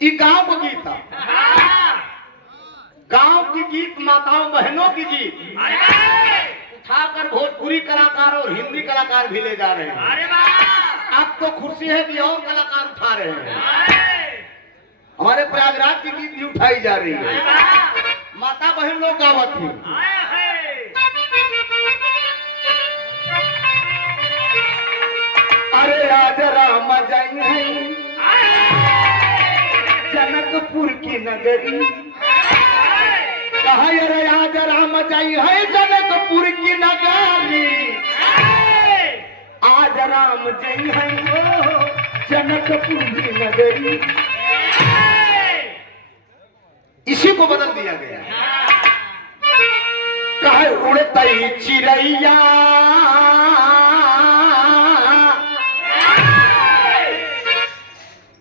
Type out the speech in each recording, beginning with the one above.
ये गांव का गीत था, गांव की गीत, माताओं बहनों की गीत उठाकर भोजपुरी कलाकार और हिंदी कलाकार भी ले जा रहे हैं। अब तो खुशी है कि और कलाकार उठा रहे हैं। हमारे प्रयागराज की गीत भी उठाई जा रही है, माता बहन लोग गावत थी। अरे आज राम जय जनकपुर की नगरी, कहा अरे आज राम जय है जनकपुर की नगरी, आज राम जय है जनकपुर की नगरी। इसी को बदल दिया गया। कहे उड़तई चिड़ैया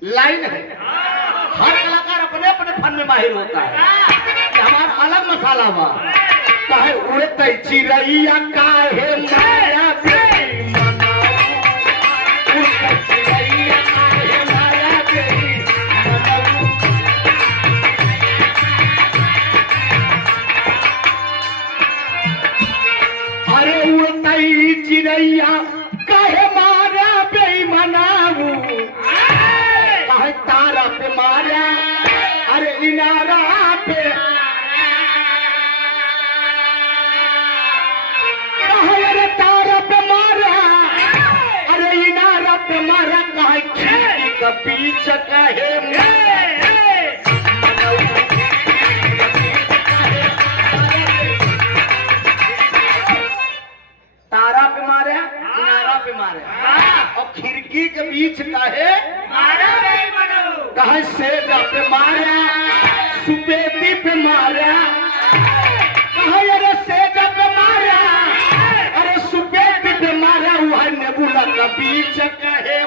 लाइन है। हर कलाकार अपने अपने फन में माहिर होता है, हमारा अलग मसाला हुआ। कहे उड़तई चिड़ैया काहे माया चिड़ैया कहे मारा बेईमानाऊ, कहे तारा पे मारा अरे इनारा पे, कहे अरे तारा पे मारा अरे इनारा पे मारा, कहे खिड़की का बीच कहे तारा पे मारे किनारा पे मारे और खिड़की के बीच कहे कहे सेज पे मारा सुपेटी पे मारा, कहे अरे सेज पे मारा अरे सुपेटी पे मारा, वह नेबुला का बीच कहे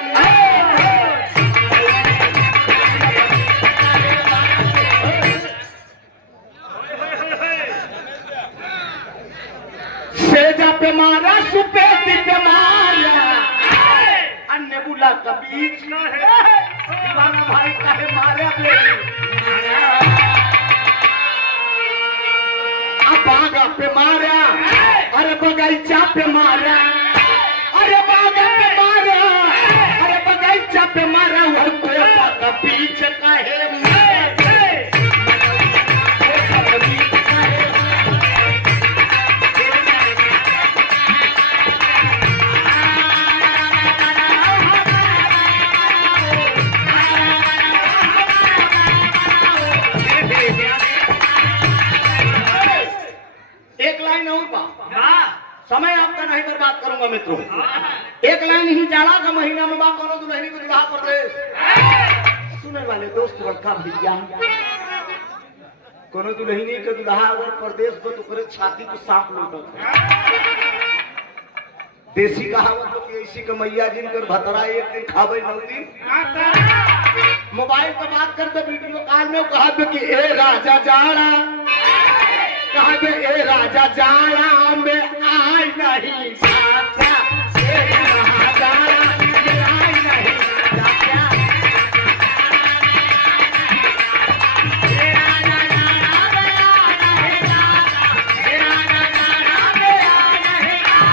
सेजा पे मारा सुपेटी पे मारा, नेबुला का बीच न है दीवाना भाई कहे मारा बे, अब बागा पे मारा अरे बगीचा पे मारा, अरे बागा पे मारा अरे बगीचा पे मारा, वह कोपा का बीच कहे समय आपका नहीं बर्बाद करूंगा मित्रों। एक लाइन ही जाड़ा का महीना में बात करो दुल्हनी को दुल्हा प्रदेश सुने वाले दोस्त बड़का भैया, कोनो दुल्हनी के दुल्हा अगर प्रदेश को तो करे छाती को सांप लूटत। देसी कहावत तो कि ऐसी कमैया जिनकर भतरा एक दिन खावे 9 दिन। मोबाइल पर बात करते वीडियो कॉल में कहा कि ए राजा जाड़ा, कहा ए राजा जाड़ा में आई नहीं जाता, ए राजा में आई नहीं जाता, ए राजा जाड़ा में आई नहीं जाता, ए राजा जाड़ा में आई नहीं जाता,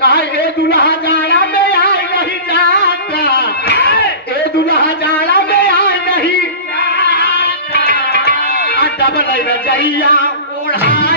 कहा ए दुल्हा जाड़ा में आई नहीं जाता, ए दुल्हा जाड़ा में आई नहीं डबल रजैया ओढ़ा